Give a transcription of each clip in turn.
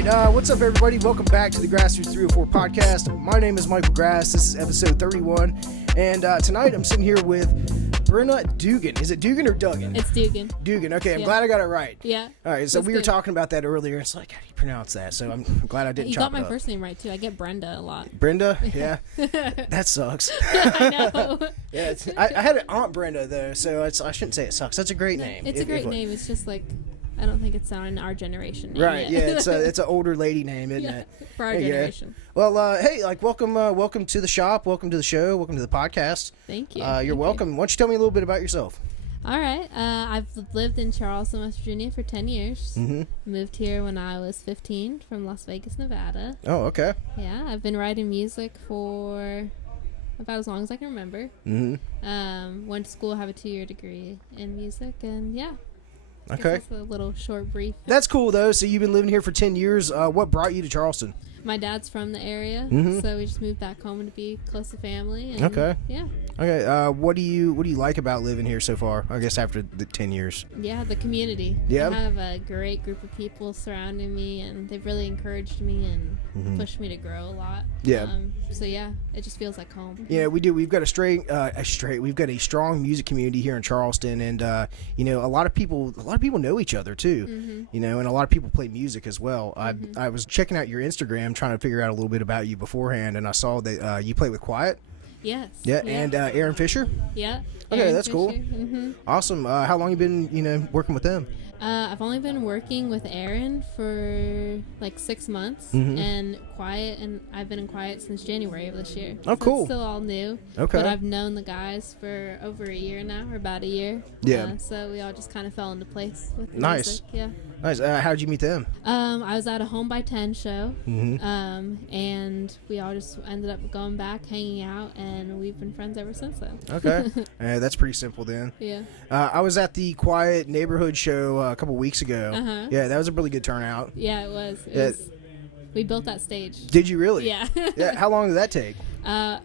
right, what's up, everybody? Welcome back to the Grassroots 304 podcast. My name is Michael Grass. This is episode 31, and tonight I'm sitting here with Brenna Dugan. Is it Dugan or Duggan? It's Dugan. Dugan. Okay, I'm glad I got it right. Yeah. All right, so we were good. talking about that earlier. It's like, how do you pronounce that? So I'm glad I didn't You chop got my it up. first name right, too. I get Brenda a lot. Brenda? Yeah. That sucks. I know. Yeah, I had an Aunt Brenda, though, so I shouldn't say it sucks. That's a great name. It's a great name. It's just like, I don't think it's on our generation name Right, yet. yeah, it's an older lady name, isn't it? For our generation. Well, hey, welcome to the shop, welcome to the show, welcome to the podcast. Thank you. You're welcome. Why don't you tell me a little bit about yourself? All right. I've lived in Charleston, West Virginia for 10 years. Mm-hmm. Moved here when I was 15 from Las Vegas, Nevada. Oh, okay. Yeah, I've been writing music for about as long as I can remember. Mm-hmm. Went to school, have a 2-year degree in music, and yeah. Okay. That's a little short brief. That's cool, though. So you've been living here for 10 years. What brought you to Charleston? My dad's from the area, so we just moved back home to be close to family. And Okay. Yeah. Okay. What do you like about living here so far? I guess after the 10 years. Yeah, the community. Yeah. I have a great group of people surrounding me, and they've really encouraged me and pushed me to grow a lot. Yeah. So yeah, it just feels like home. Yeah, we do. We've got we've got a strong music community here in Charleston, and a lot of people know each other too. And a lot of people play music as well. I was checking out your Instagram, trying to figure out a little bit about you beforehand, and I saw that you play with Quiet. Yes. Yeah, and Aaron Fisher. Yeah. Okay, Aaron that's cool. Awesome. How long you been working with them? I've only been working with Aaron for like 6 months, and Quiet, and I've been in Quiet since January of this year. Oh, so cool. It's still all new. Okay. But I've known the guys for over a year now, or about a year. Yeah. So we all just kind of fell into place with the Nice. music. Yeah. Nice. How'd you meet them? I was at a Home by 10 show, and we all just ended up going back, hanging out, and we've been friends ever since then. Okay. That's pretty simple then. Yeah. I was at the Quiet neighborhood show a couple weeks ago. Yeah, that was a really good turnout. Yeah, it was. We built that stage. Did you really? Yeah. Yeah. How long did that take? I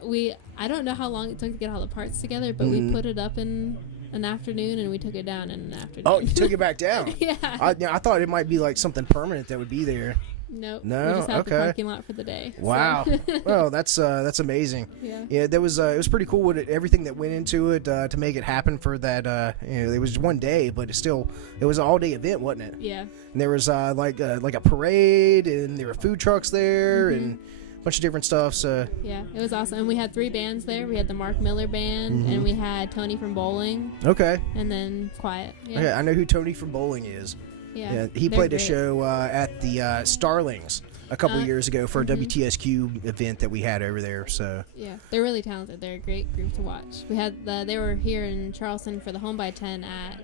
don't know how long it took to get all the parts together, but we put it up in an afternoon, and we took it down in an afternoon. Oh, you took it back down? Yeah. I thought it might be like something permanent that would be there. Nope. No? We just have Okay. the parking lot for the day. Wow. So. Well, that's amazing. Yeah. Yeah, that was it was pretty cool with everything that went into it to make it happen for that. It was one day, but it was an all day event, wasn't it? Yeah. And there was like a parade, and there were food trucks there, and a bunch of different stuff. So Yeah, it was awesome. And we had 3 bands there. We had the Mark Miller Band, and we had Tony from Bowling, okay. and then Quiet. Yeah. Okay, I know who Tony from Bowling is. Yeah. He They're played a great. show at the Starlings a couple years ago for a WTSQ event that we had over there. So Yeah, they're really talented. They're a great group to watch. We had they were here in Charleston for the Home by 10 at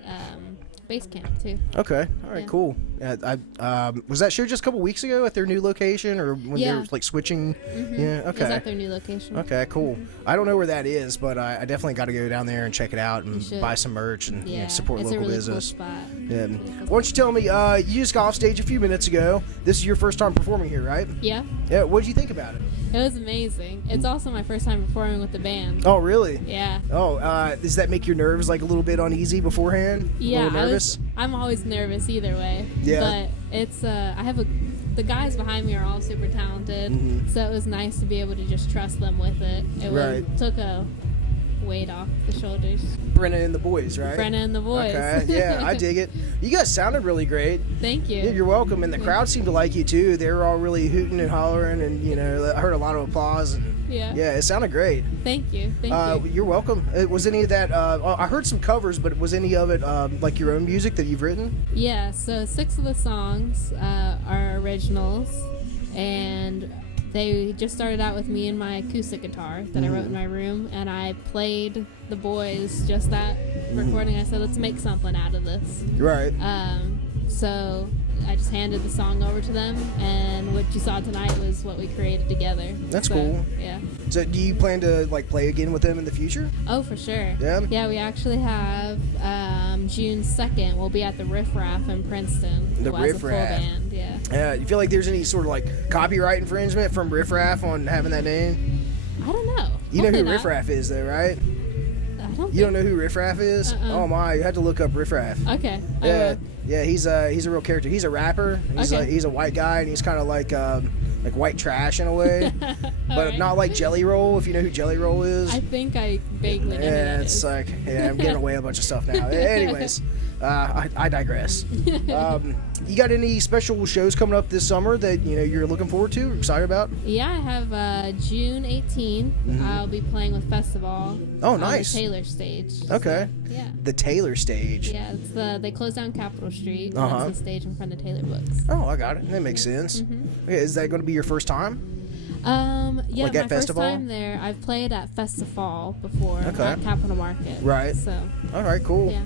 Base Camp too. okay, all right, Yeah. cool. Was that show just a couple weeks ago at their new location, or when they were like switching? Yeah, It was okay. at their new location. Okay, cool. I don't know where that is, but I definitely got to go down there and check it out and should. buy some merch and Yeah, support it's local a really business. Cool spot. Yeah. Why don't you tell me? You just got off stage a few minutes ago. This is your first time performing here, right? Yeah, Yeah. What did you think about it? it was amazing. It's also my first time performing with the band. Oh, really? Yeah. Oh, does that make your nerves like a little bit uneasy beforehand? Yeah, A little nervous? I'm always nervous either way. Yeah. But it's the guys behind me are all super talented, so it was nice to be able to just trust them with it. It took a weight off the shoulders. Brenna and The Boys, right? Brenna and The Boys. Okay, yeah, I dig it. You guys sounded really great. Thank you. Yeah, you're welcome. And the crowd seemed to like you too. They were all really hooting and hollering, and I heard a lot of applause. And Yeah. it sounded great. Thank you. Thank you. You're welcome. Was any of that? I heard some covers, but was any of it like your own music that you've written? Yeah, so 6 of the songs are originals, and they just started out with me and my acoustic guitar that I wrote in my room, and I played the boys just that recording. I said, let's make something out of this. Right. So I just handed the song over to them, and what you saw tonight was what we created together. That's So, cool. Yeah. So do you plan to like play again with them in the future? Oh, for sure. Yeah? Yeah, we actually have June 2nd. We'll be at the Riff Raff in Princeton. The as a Riff full Raff. band, yeah. You feel like there's any sort of like copyright infringement from Riff Raff on having that name? I don't know. You know who Hopefully Riff not. Raff is, though, right? You don't know who Riff Raff is? Oh my, you had to look up Riff Raff. Okay. Yeah, he's a real character. He's a rapper. He's a white guy, and he's kind of like white trash in a way, but right. not like Jelly Roll. If you know who Jelly Roll is. I think I vaguely know. Yeah, it's like I'm giving away a bunch of stuff now. Anyways, I digress. You got any special shows coming up this summer that you're looking forward to, or excited about? Yeah, I have June 18th. I'll be playing with Festival. Oh, nice. On the Taylor stage. Okay. So, yeah. The Taylor stage. Yeah, it's they closed down Capitol Street. And Uh-huh. That's the stage in front of Taylor Books. Oh, I got it. That makes sense. Okay, is that going to be your first time? Yeah, Like my at Festival? first time there. I've played at Festival before. Okay. At Capital Market. Right. So. All right, cool. Yeah.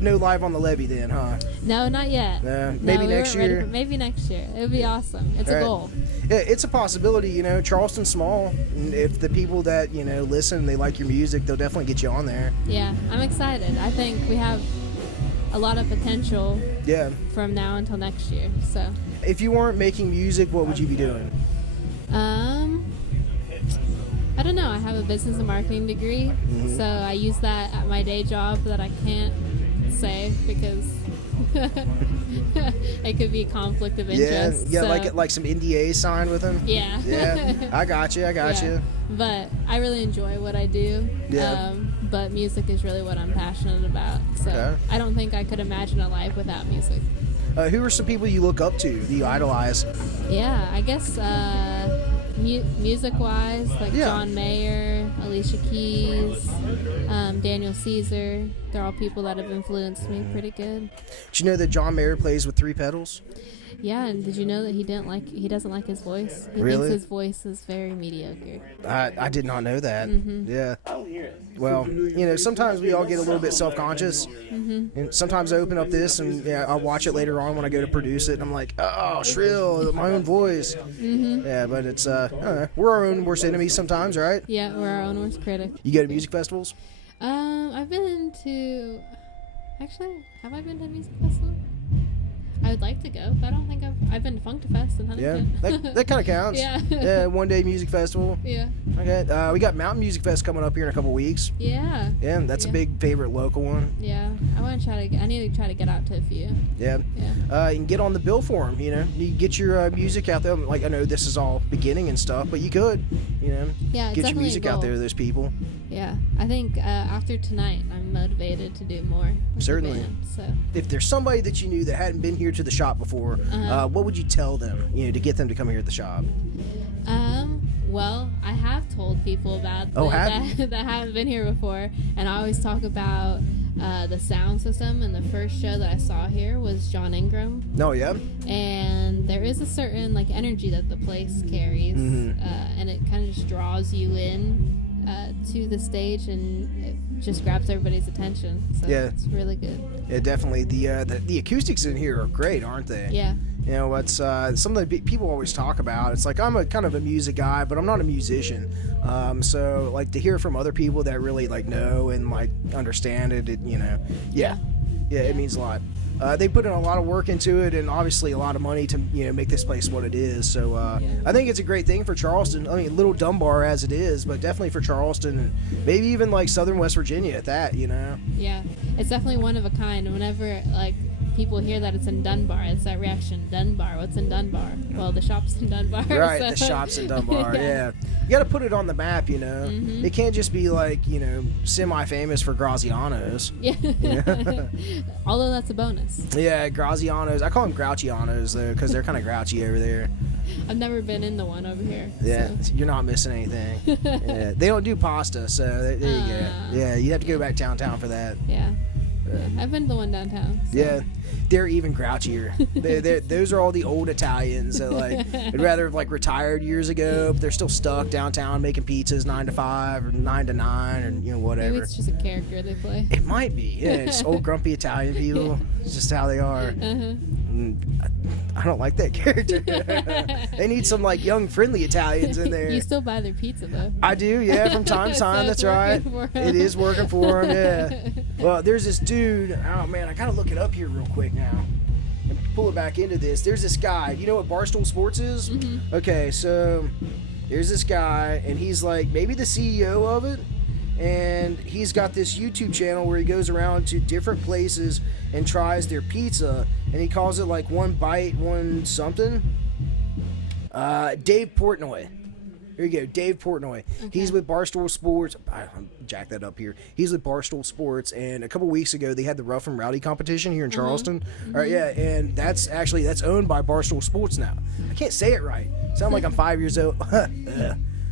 No live on the levee then, huh? No, not yet. Maybe next year. Maybe next year. It would be awesome. It's a goal. It's a possibility. Charleston's small. And if the people that listen, they like your music, they'll definitely get you on there. Yeah, I'm excited. I think we have a lot of potential. Yeah. From now until next year. So. If you weren't making music, what would you be doing? I don't know. I have a business and marketing degree, so I use that at my day job that I can't say because it could be a conflict of interest. Yeah, so. like some NDAs signed with them. Yeah. Yeah, I got you. But I really enjoy what I do. Yeah. But music is really what I'm passionate about. So Okay. I don't think I could imagine a life without music. Who are some people you look up to, that you idolize? Yeah, I guess music-wise, like John Mayer, Alicia Keys, Daniel Caesar. They're all people that have influenced me pretty good. Did you know that John Mayer plays with 3 pedals? Yeah, and did you know that he doesn't like his voice? He Really? thinks his voice is very mediocre. I did not know that. Mm-hmm. Yeah. Well, sometimes we all get a little bit self-conscious. And sometimes I open up this and I'll watch it later on when I go to produce it and I'm like, oh, shrill, my own voice. Yeah, but it's we're our own worst enemies sometimes, right? Yeah, we're our own worst critic. You go to music festivals? I've been to... Actually, have I been to a music festival? I would like to go, but I don't think I've been to Funkfest in Yeah, Huntington. that kind of counts. Yeah. Yeah, one day music festival. Yeah. Okay, we got Mountain Music Fest coming up here in a couple weeks. Yeah. Yeah, that's a big favorite local one. Yeah, I need to try to get out to a few. Yeah. Yeah. You can get on the bill for them, You get your music out there. Like, I know this is all beginning and stuff, but you could, Yeah, it's get your music out there to those people. Yeah, I think after tonight, I'm motivated to do more. With Certainly. The band, so. If there's somebody that you knew that hadn't been here to the shop before, what would you tell them, to get them to come here to the shop? Well, I have told people about that haven't been here before, and I always talk about the sound system. And the first show that I saw here was John Ingram. Oh, yeah? And there is a certain energy that the place carries, and it kind of just draws you in to the stage, and it just grabs everybody's attention. So it's really good. Yeah, definitely. The acoustics in here are great, aren't they? Yeah. It's something that people always talk about. It's like, I'm a kind of a music guy, but I'm not a musician. So to hear from other people that really know and understand it, it means a lot. They put in a lot of work into it, and obviously a lot of money to make this place what it is. So I think it's a great thing for Charleston. I mean, little Dunbar as it is, but definitely for Charleston, and maybe even southern West Virginia at that. Yeah, it's definitely one of a kind. Whenever people hear that it's in Dunbar, it's that reaction. Dunbar, what's in Dunbar? Well, the shop's in Dunbar. Right, so. the shop's in Dunbar. Yeah. You got to put it on the map. It can't just be semi-famous for Graziano's. Yeah. Although that's a bonus. Yeah, Graziano's. I call them Grouchianos though, because they're kind of grouchy over there. I've never been in the one over here. Yeah, so. You're not missing anything. Yeah, they don't do pasta, so there you go. Yeah, you have to go back downtown for that. Yeah. I've been to the one downtown. So. Yeah, they're even grouchier. Those are all the old Italians that would rather have retired years ago, but they're still stuck downtown making pizzas 9 to 5 or 9 to 9 or whatever. Maybe it's just a character they play. It might be. Yeah, it's old grumpy Italian people. It's just how they are. I don't like that character. They need some young friendly Italians in there. You still buy their pizza though. I do, yeah, from time to time. That's right. It is working for them. Yeah. Well, there's this dude. Oh man, I gotta look it up here real quick now and pull it back into this. There's this guy. You know what Barstool Sports is? Okay, so there's this guy, and he's maybe the CEO of it. and he's got this YouTube channel where he goes around to different places and tries their pizza, and he calls it like One Bite, One something. Dave Portnoy. Here you go, Dave Portnoy. Okay. He's with Barstool Sports. I'm jack that up here. He's with Barstool Sports, and a couple weeks ago they had the Rough and Rowdy competition here in Charleston. All right, yeah, and that's owned by Barstool Sports now. I can't say it right. Sound like I'm 5 years old.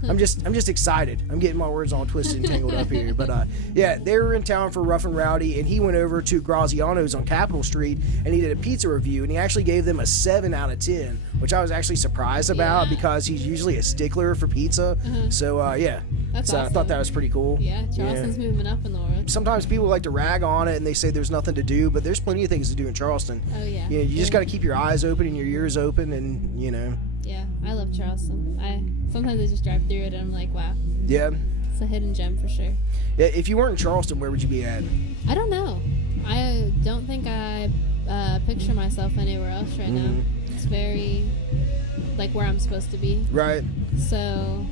I'm just excited. I'm getting my words all twisted and tangled up here. But yeah, they were in town for Rough and Rowdy, and he went over to Graziano's on Capitol Street, and he did a pizza review, and he actually gave them a 7 out of 10, which I was actually surprised about because he's usually a stickler for pizza. So yeah. That's so awesome. I thought that was pretty cool. Yeah, Charleston's moving up in the world. Sometimes people like to rag on it and they say there's nothing to do, but there's plenty of things to do in Charleston. Oh yeah. You know, you just got to keep your eyes open and your ears open, and you know. Yeah, I love Charleston. Sometimes I just drive through it and I'm like, wow. Yeah. It's a hidden gem for sure. Yeah. If you weren't in Charleston, where would you be at? I don't know. I don't think I picture myself anywhere else right now. It's very like where I'm supposed to be. Right. So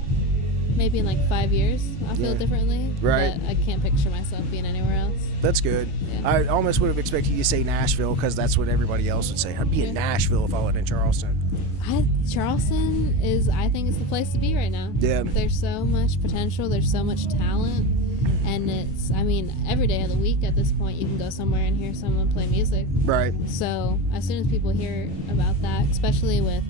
maybe in like 5 years I'll feel differently. Right. But I can't picture myself being anywhere else. That's good. Yeah. I almost would have expected you to say Nashville, because that's what everybody else would say. I'd be in Nashville if I wasn't in Charleston. Charleston I think it's the place to be right now. Yeah. There's so much potential. There's so much talent. And every day of the week at this point you can go somewhere and hear someone play music. Right. So as soon as people hear about that, especially with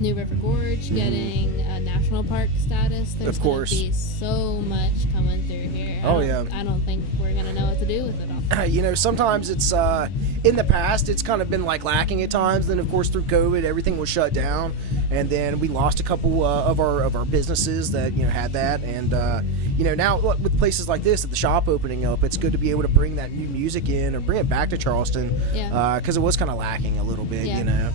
New River Gorge getting a national park status, there's going to be so much coming through here. I don't think we're going to know what to do with it all. You know, sometimes it's in the past it's kind of been like lacking at times. Then of course through COVID everything was shut down, and then we lost a couple of our businesses that had that, and you know, now with places like this at the shop opening up, it's good to be able to bring that new music in or bring it back to Charleston, because it was kind of lacking a little bit, you know.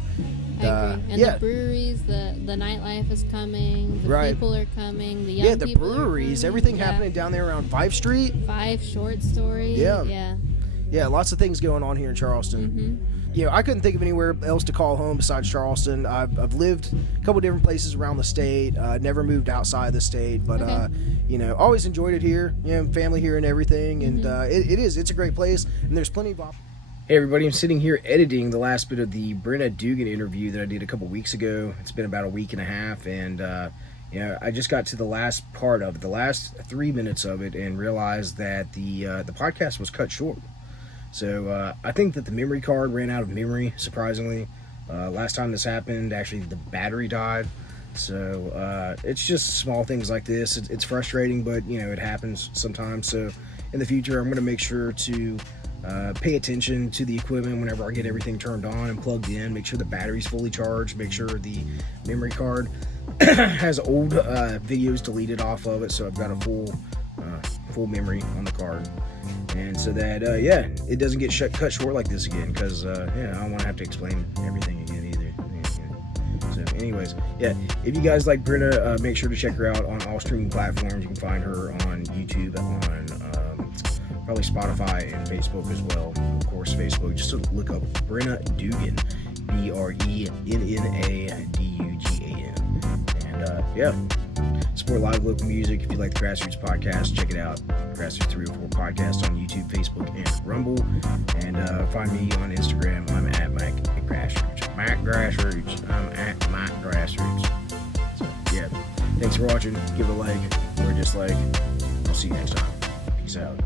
I agree. And the breweries, the nightlife is coming. The people are coming. The young people the breweries, everything happening down there around 5th Street. 5 Short Story. Yeah, lots of things going on here in Charleston. You know, I couldn't think of anywhere else to call home besides Charleston. I've lived a couple different places around the state. Never moved outside the state, but you know, always enjoyed it here. You know, family here and everything, and it's a great place, and there's plenty of. Hey everybody, I'm sitting here editing the last bit of the Brenna Dugan interview that I did a couple weeks ago. It's been about a week and a half, and you know, I just got to the last part of it, the last 3 minutes of it, and realized that the podcast was cut short. So I think that the memory card ran out of memory, surprisingly. Last time this happened, actually the battery died. So it's just small things like this. It's frustrating, but you know, it happens sometimes. So in the future, I'm going to make sure to pay attention to the equipment whenever I get everything turned on and plugged in. Make sure the battery's fully charged. Make sure the memory card has old videos deleted off of it, so I've got a full memory on the card, and so that it doesn't get cut short like this again, because I don't want to have to explain everything again either. So anyways, if you guys like Brenna, make sure to check her out on all streaming platforms. You can find her on YouTube, on probably Spotify and Facebook as well. Of course, Facebook, just to look up Brenna Dugan, BRENNADUGAN. And support live local music. If you like the Grassroots podcast, check it out. Grassroots 304 podcast on YouTube, Facebook, and Rumble. And find me on Instagram. I'm at Mac Grassroots. Mac Grassroots. I'm at Mac Grassroots. So thanks for watching. Give it a like or a dislike. I'll see you next time. Peace out.